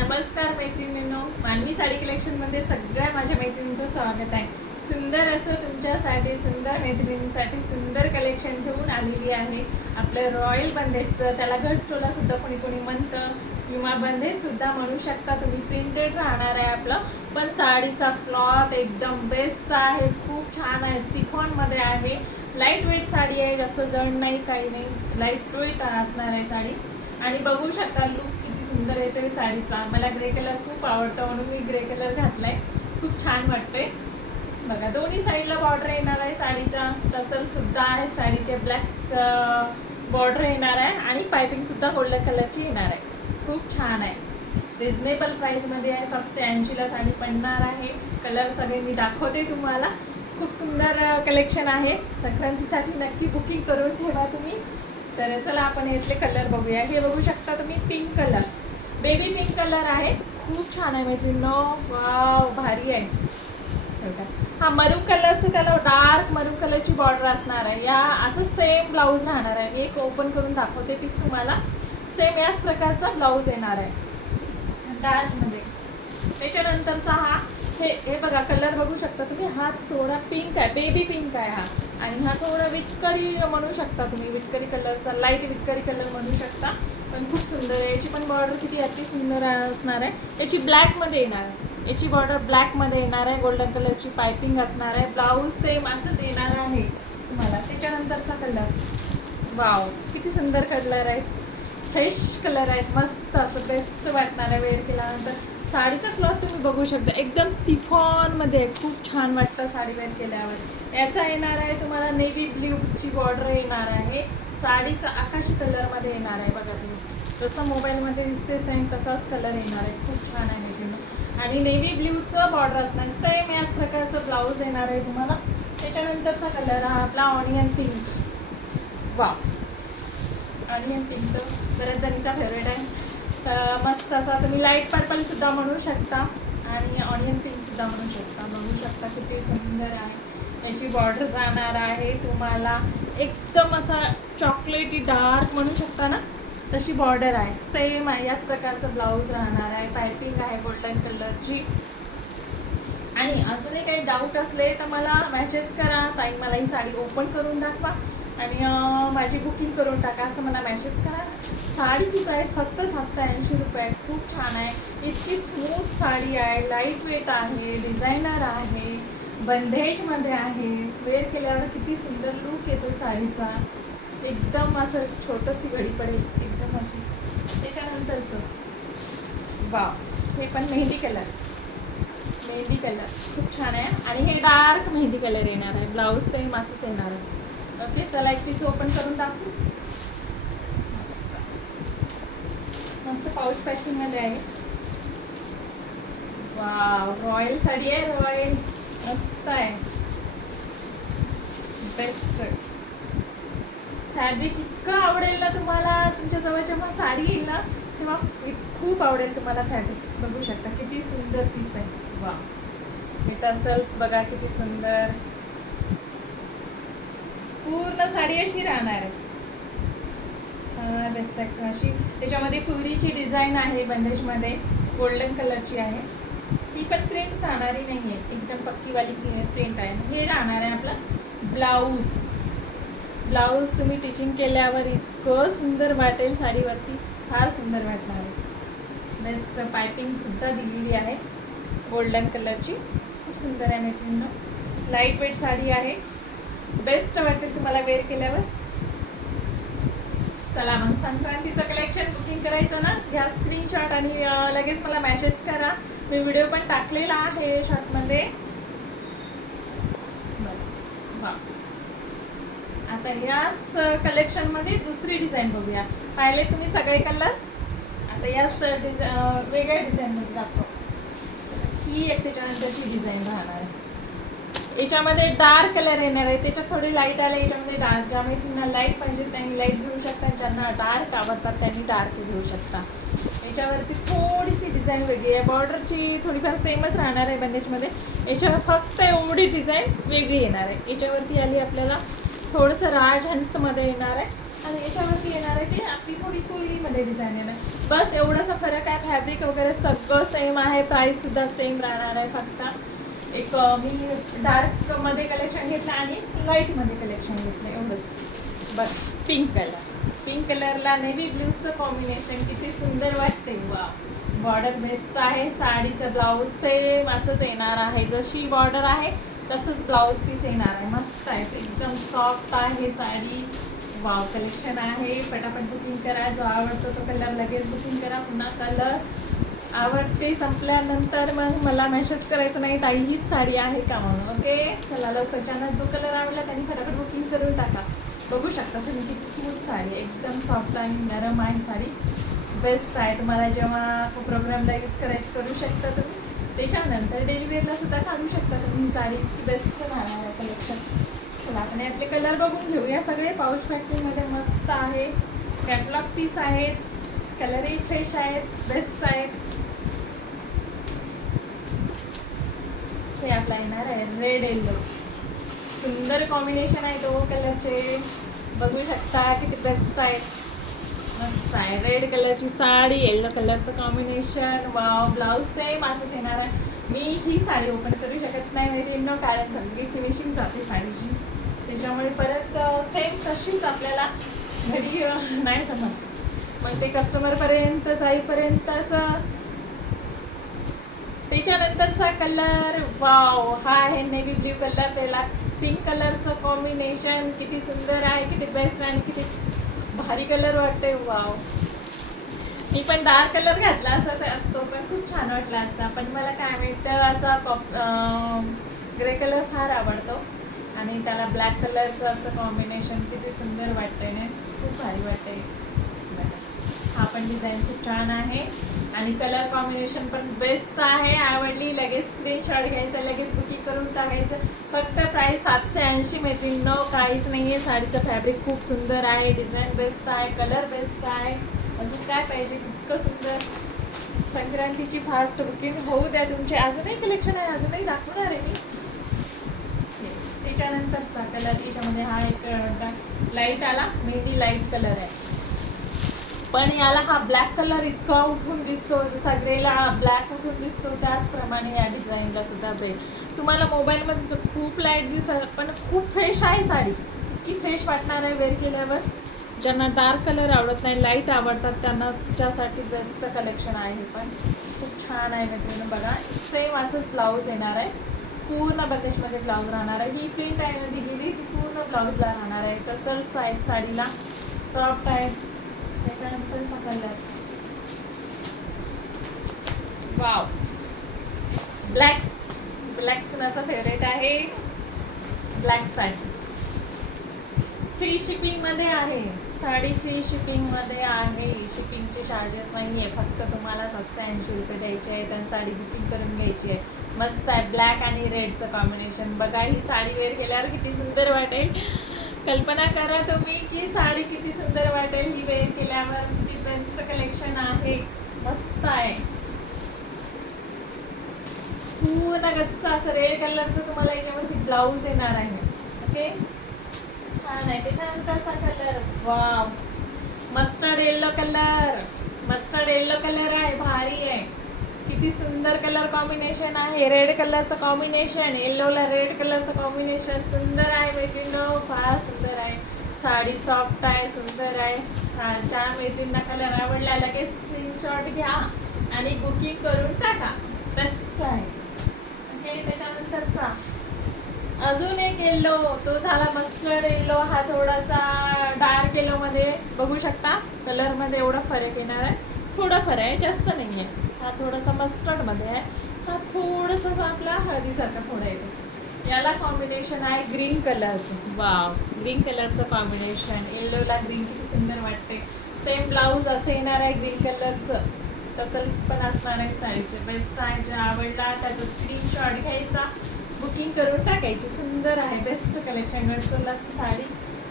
नमस्कार मैत्रिणींनो, मानवी साडी कलेक्शनमध्ये सगळ्या माझ्या मैत्रिणींचं स्वागत आहे. सुंदर असं तुमच्यासाठी, सुंदर मैत्रिणींसाठी सुंदर कलेक्शन ठेवून आलेली आहे. आपलं रॉयल बंदेजचं, त्याला गठचोला सुद्धा कोणी कोणी म्हणतं किंवा बंदेज सुद्धा म्हणू शकता तुम्ही. प्रिंटेड राहणार आहे आपलं, पण साडीचा क्लॉथ एकदम बेस्ट आहे, खूप छान आहे. सिफॉनमध्ये आहे, लाईट वेट साडी आहे, जास्त जड नाही, काही नाही, लाईट वेट असणार आहे साडी. आणि बघू शकता लुक किती सुंदर येतोय साडीचा. मला ग्रे कलर खूप आवडतो म्हणून मी ग्रे कलर घातलाय, खूप छान वाटतंय. बघा, दोन्ही साईडला बॉर्डर येणार आहे साडीचा, टसल सुद्धा आहे साडीचे, ब्लॅक बॉर्डर येणार आहे आणि पायपिंग सुद्धा गोल्डन कलरची येणार आहे. खूप छान आहे, रिजनेबल प्राईसमध्ये आहे. 780ला साडी पडणार आहे. कलर सगळे मी दाखवते तुम्हाला. खूप सुंदर कलेक्शन आहे. संक्रांतीसाठी नक्की बुकिंग करून ठेवा तुम्ही. तर चला आपण यातले कलर बघूया. हे बघू शकता तुम्ही, pink colour, baby pink colour आहे, खूप छान आहे मैत्रिणींनो. वाव, भारी आहे. हा मरून कलरचं, त्याला डार्क मरून कलरची बॉर्डर असणार आहे. या असं सेम ब्लाऊज राहणार आहे. एक ओपन करून दाखवते पीस तुम्हाला. सेम याच प्रकारचा ब्लाऊज येणार आहे डार्कमध्ये. त्याच्यानंतरचा हा, हे बघा कलर बघू शकता तुम्ही. हा थोडा पिंक आहे, बेबी पिंक आहे हा. आणि हा थोडा विटकरी म्हणू शकता तुम्ही, विटकरी कलरचा, लाईट विटकरी कलर म्हणू शकता. पण खूप सुंदर आहे. याची पण बॉर्डर किती अति सुंदर असणार आहे. याची ब्लॅकमध्ये येणार आहे. याची बॉर्डर ब्लॅकमध्ये येणार आहे. गोल्डन कलरची पायपिंग असणार आहे. ब्लाऊज सेम असंच येणार आहे तुम्हाला. त्याच्यानंतरचा कलर, वाव किती सुंदर कलर आहे. फ्रेश कलर आहेत, मस्त असं बेस्ट वाटणार आहे वेअर केल्यानंतर. साडीचा क्लॉथ तुम्ही बघू शकता, एकदम सिफॉनमध्ये खूप छान वाटतं साडी वेअर केल्यावर. याचा येणार आहे तुम्हाला नेव्ही ब्ल्यूची बॉर्डर येणार आहे. साडीचा आकाशी कलरमध्ये येणार आहे. बघा तुम्ही, जसं मोबाईलमध्ये दिसते सेम तसाच कलर येणार आहे. खूप छान आहे मैत्रिणी. आणि नेव्ही ब्ल्यूचं बॉर्डर असणार, सेम याच प्रकारचं ब्लाऊज येणार आहे तुम्हाला. त्याच्यानंतरचा कलर हा आपला ऑनियन पिंक. वा, ऑनियन पिंक बऱ्याच जणीचा फेवरेट आहे. तर मस्त असा तुम्ही लाईट पर्पल सुद्धा म्हणू शकता आणि ऑनियन पिंक सुद्धा म्हणू शकता. बघू शकता किती सुंदर आहे. याची बॉर्डर जाणार आहे तुम्हाला एकदम असा चॉकलेटी डार्क म्हणू शकता ना, तशी बॉर्डर आहे. सेम आहे, याच प्रकारचं ब्लाऊज राहणार आहे. पायपिंग आहे गोल्डन कलरची. आणि अजूनही काही डाऊट असले तर मला मेसेज करा, ताई मला ही साडी ओपन करून दाखवा आणि माझी बुकिंग करून टाका, असं मला मेसेज करा. साडीची प्राईस फक्त 780 रुपये आहे. खूप छान आहे. इतकी स्मूथ साडी आहे, लाईट वेट आहे, डिझायनर आहे, बंदेजमध्ये आहे. वेअर केल्यावर किती सुंदर लुक येतो साडीचा. एकदम असं छोटंशी घडी पडेल एकदम अशी. त्याच्यानंतरचं वाव, हे पण मेहंदी कलर, मेहंदी कलर खूप छान आहे. आणि हे डार्क मेहंदी कलर येणार आहे. ब्लाऊज सेम असंच येणार आहे. ओके, चला एक पीस ओपन करून दाखवू. मस्त पाऊच पॅकिंगमध्ये आहे. वाव, रॉयल साडी आहे, रॉयल, मस्त आहे, बेस्ट. फॅब्रिक इतकं आवडेल ना तुम्हाला, तुमच्या जवळ जेव्हा साडी येईल ना तेव्हा खूप आवडेल तुम्हाला फॅब्रिक. बघू शकता किती सुंदर पीस आहे. वा, हे टसल्स बघा किती सुंदर. पूर्ण साडी अशी राहणार आहे, बेस्ट आहे अशी. त्याच्यामध्ये फुगडीची डिझाईन आहे, बंदेजमध्ये गोल्डन कलरची आहे. ही पण प्रिंट राहणारी नाही आहे, एकदम पक्कीवाली प्रिंट आहे. हे राहणार आहे आपलं ब्लाऊज. ब्लाऊज तुम्ही टिचिंग केल्यावर इतकं सुंदर वाटेल साडीवरती, फार सुंदर वाटणार आहे. बेस्ट पायपिंगसुद्धा दिलेली आहे गोल्डन कलरची. खूप सुंदर आहे मैत्रिणींनो. लाईट वेट साडी आहे, बेस्ट वाटेल तुम्हाला वेअर केल्यावर. चला मग, संक्रांतीचं कलेक्शन बुकिंग करायचं ना, घ्या स्क्रीनशॉट आणि लगेच मला मेसेज करा. मी व्हिडिओ पण टाकलेला आहे शॉर्टमध्ये. वा, आता याच कलेक्शनमध्ये दुसरी डिझाईन बघूया. पाहिले तुम्ही सगळे कलर, आता याच वेगळ्या डिझाईनमध्ये दाखव. ही एक त्याच्यानंतरची डिझाईन राहणार आहे. याच्यामध्ये डार्क कलर येणार आहे, त्याच्यात थोडी लाईट आले, याच्यामध्ये डार्क. ज्यामुळे तुम्हाला लाईट पाहिजे त्यांनी लाईट घेऊ शकता, ज्यांना डार्क आवडतात त्यांनी डार्क घेऊ शकता. याच्यावरती थोडीशी डिझाईन वेगळी आहे. बॉर्डरची थोडीफार सेमच राहणार आहे बंदेजमध्ये. याच्यावर फक्त एवढी डिझाईन वेगळी येणार आहे. याच्यावरती आली आपल्याला थोडंसं राजहंसमध्ये येणार आहे आणि याच्यावरती येणार आहे ती आपली थोडी कोयरीमध्ये डिझाईन येणार आहे. बस एवढासा फरक आहे. फॅब्रिक वगैरे वगैरे सगळं सेम आहे. प्राईस सुद्धा सेम राहणार आहे. फक्त एक मी डार्क मध्ये कलेक्शन घेतलं आणि लाईट मध्ये कलेक्शन घेतलं एवढंच. बस पिंक कलरला नेव्ही ब्ल्यूचं कॉम्बिनेशन किती सुंदर वाटते. वा, बॉर्डर बेस्ट आहे. साडीचं ब्लाऊज सेम असंच येणार आहे. जशी बॉर्डर आहे तसंच ब्लाऊज पीस येणार आहे. मस्त आहे, एकदम सॉफ्ट आहे साडी. वाव, कलेक्शन आहे. पटापट बुकिंग करा. जो आवडतो तो कलर लगेच बुकिंग करा. पुन्हा कलर आवडते संपल्यानंतर मग मला मेसेज करायचं नाही ताई हीच साडी आहे का म्हणून. ओके, चला लवकरच्यानं जो कलर आवडला त्यांनी फटाफट बुकिंग करून टाका. बघू शकता तुम्ही किती स्मूथ साडी, एकदम सॉफ्ट आणि नरम आहे साडी. बेस्ट आहे. तुम्हाला जेव्हा प्रोग्रामला यूज करायची करू शकता तुम्ही. त्याच्यानंतर डेली वेअरला सुद्धा काढू शकता तुम्ही साडी. बेस्ट राहणार आहे कलेक्शन. चला आपण यातले कलर बघून घेऊया. सगळे पाऊच पॅकिंगमध्ये मस्त आहे. कॅटलॉग पीस आहेत. कलरही फ्रेश आहेत. बेस्ट आहेत. हे आपला येणार आहे रेड येल्लो. सुंदर कॉम्बिनेशन आहे तो कलरचे. बघू शकता किती बेस्ट आहेत. मस्त आहे. रेड कलरची साडी, येल्लो कलरचं कॉम्बिनेशन. वाव, ब्लाऊज सेम असंच येणार आहे. मी ही साडी ओपन करू शकत नाही म्हणजे कारण सगळी फिनिशिंग जाते साडीची. त्याच्यामुळे परत सेम तशीच आपल्याला घरी नाही जमत. मग ते कस्टमरपर्यंत जाईपर्यंत असं. त्याच्यानंतरचा कलर वाव, हा आहे नेव्ही ब्ल्यू कलर. त्याला पिंक कलरचं कॉम्बिनेशन किती सुंदर आहे, किती बेस्ट आणि किती भारी कलर वाटते. वाव, मी पण डार्क कलर घातला असता तर तो पण खूप छान वाटला असता. पण मला काय माहितं असा ग्रे कलर फार आवडतो आणि त्याला ब्लॅक कलरचं असं कॉम्बिनेशन किती सुंदर वाटतंय ना, खूप भारी वाटतंय. हा पण डिझाईन खूप छान आहे आणि कलर कॉम्बिनेशन पण बेस्ट आहे. आवडली लगेच स्क्रीनशॉट घ्यायचा, लगेच बुकिंग करून टाकायचं. फक्त प्राईस 780 मैत्रीण. काहीच नाही आहे. साडीचं फॅब्रिक खूप सुंदर आहे. डिझाईन बेस्ट आहे. कलर बेस्ट आहे. अजून काय पाहिजे, इतकं सुंदर. संक्रांतीची फास्ट बुकिंग होऊ द्या तुमचे. अजूनही कलेक्शन आहे, अजूनही दाखवणार आहे मी. त्याच्यानंतरचा कलर याच्यामध्ये हा एक लाईट आला, मेहंदी लाईट कलर आहे. पण याला हा ब्लॅक कलर इतका उठून दिसतो, जसा ग्रेला ब्लॅक उठून दिसतो त्याचप्रमाणे या डिझाईनला सुद्धा ग्रे. तुम्हाला मोबाईलमध्ये खूप लाईट दिसत पण खूप फ्रेश आहे साडी. इतकी फ्रेश वाटणार आहे वेअर केल्यावर. ज्यांना डार्क कलर आवडत नाही, लाईट आवडतात त्यांच्यासाठी बेस्ट कलेक्शन आहे. पण खूप छान आहे मित्रांनो. बघा, सेम असंच ब्लाऊज येणार आहे. पूर्ण बंदेशमध्ये ब्लाऊज राहणार आहे. ही प्रिंट आहे ना दिलेली ती पूर्ण ब्लाऊजला राहणार आहे. तसंच आहेत साडीला, सॉफ्ट आहेत. त्याच्यानंतरचा कलर वाव, ब्लॅक. ब्लॅक कुणाचा फेवरेट आहे? ब्लॅक साडी फ्री शिपिंग मध्ये आहे. साडी फ्री शिपिंग मध्ये आहे. शिपिंगचे चार्जेस नाही आहे. फक्त तुम्हाला 780 रुपये द्यायचे आहेत आणि साडी बुकिंग करून घ्यायची आहे. मस्त आहे. ब्लॅक आणि रेडचं कॉम्बिनेशन. बघा, ही साडी वेअर केल्यावर किती सुंदर वाटेल. कल्पना करा तुम्ही की साडी किती सुंदर वाटेल ही वेअर केल्यावर. किती बेस्ट कलेक्शन आहे. मस्त आहे. पूर्ण गच्च असं रेड कलरचं तुम्हाला याच्यावरती ब्लाऊज येणार आहे. ओके, छान आहे. त्याच्यानंतरचा colour wow, mustard yellow colour. Mustard yellow colour आहे, भारी आहे. किती सुंदर कलर कॉम्बिनेशन आहे. रेड कलरचं कॉम्बिनेशन, येल्लोला रेड कलरचं कॉम्बिनेशन सुंदर आहे मैत्रिणींनो, फार सुंदर आहे. साडी सॉफ्ट आहे, सुंदर आहे. ज्या मैत्रिणींना कलर आवडला लगेच स्क्रीनशॉट घ्या आणि बुकिंग करून टाका. बेस्ट आहे. ओके, त्याच्यानंतरचा अजून एक येल्लो, तो झाला मस्टर्ड येल्लो. हा थोडासा डार्क येल्लोमध्ये बघू शकता. कलरमध्ये एवढा फरक येणार आहे. थोडा फरक आहे, जास्त नाही आहे. हा थोडासा मस्टर्डमध्ये आहे. हा थोडंसं आपला हळदीसारखा थोडा येतो. याला कॉम्बिनेशन आहे ग्रीन कलरचं. वाव, ग्रीन कलरचं कॉम्बिनेशन. येल्लोला ग्रीन किती सुंदर वाटते. सेम ब्लाऊज असं येणार आहे ग्रीन कलरचं. तसंच पण असणार आहे साडीचे. बेस्ट आहे. जे आवडला त्याचा स्क्रीनशॉट घ्यायचा, बुकिंग करून टाकायची. सुंदर आहे, बेस्ट कलेक्शन. गडचोलाची साडी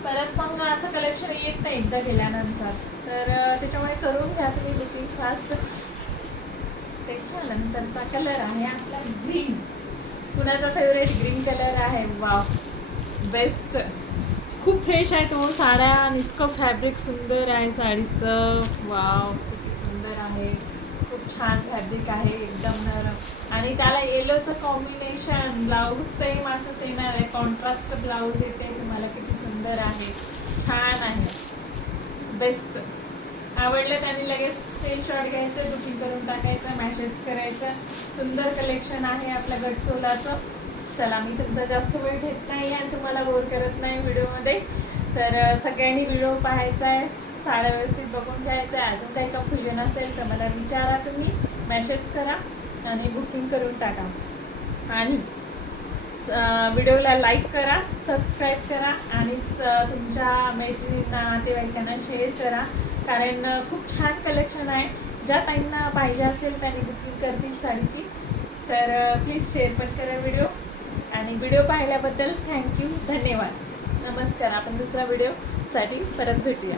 परत मग असं कलेक्शन येत नाही एकदा गेल्यानंतर. तर त्याच्यामुळे करून घ्या तुम्ही बुकिंग फास्ट. त्याच्यानंतरचा कलर आहे आपला ग्रीन. कुणाचा फेवरेट ग्रीन कलर आहे? Wow, best. खूप फ्रेश आहे तो साड्या आणि इतकं फॅब्रिक सुंदर आहे साडीचं. वाव, किती सुंदर आहे. खूप छान फॅब्रिक आहे, एकदम नरम. आणि त्याला येलोचं कॉम्बिनेशन, ब्लाऊज सेम असंच येणार आहे, कॉन्ट्रास्ट ब्लाऊज येते. तुम्हाला किती सुंदर आहे, छान आहे, बेस्ट. आवडलं त्याने लगेच स्क्रीनशॉट घ्यायचं, बुकिंग करून टाकायचं, मॅसेज करायचं. सुंदर कलेक्शन आहे आपल्या गडचोलाचं. चला, मी तुमचा जास्त वेळ घेत नाही आणि तुम्हाला बोर करत नाही व्हिडिओमध्ये. तर सगळ्यांनी व्हिडिओ पाहायचा आहे, साड्या व्यवस्थित बघून घ्यायचं आहे. अजून काही कन्फ्युजन असेल तर मला विचारा, तुम्ही मेसेज करा आणि बुकिंग करून टाका. आणि व्हिडिओला लाईक करा, सबस्क्राईब करा आणि तुमच्या मैत्रिणींना, नातेवाईकांना शेअर करा. कारण खूप छान कलेक्शन आहे. ज्या ताईंना पाहिजे असेल त्यांनी बुकिंग करतील साडीची. तर प्लीज शेअर पण करा व्हिडिओ. आणि व्हिडिओ पाहिल्याबद्दल थँक्यू, धन्यवाद, नमस्कार. आपण दुसऱ्या व्हिडिओसाठी परत भेटूया.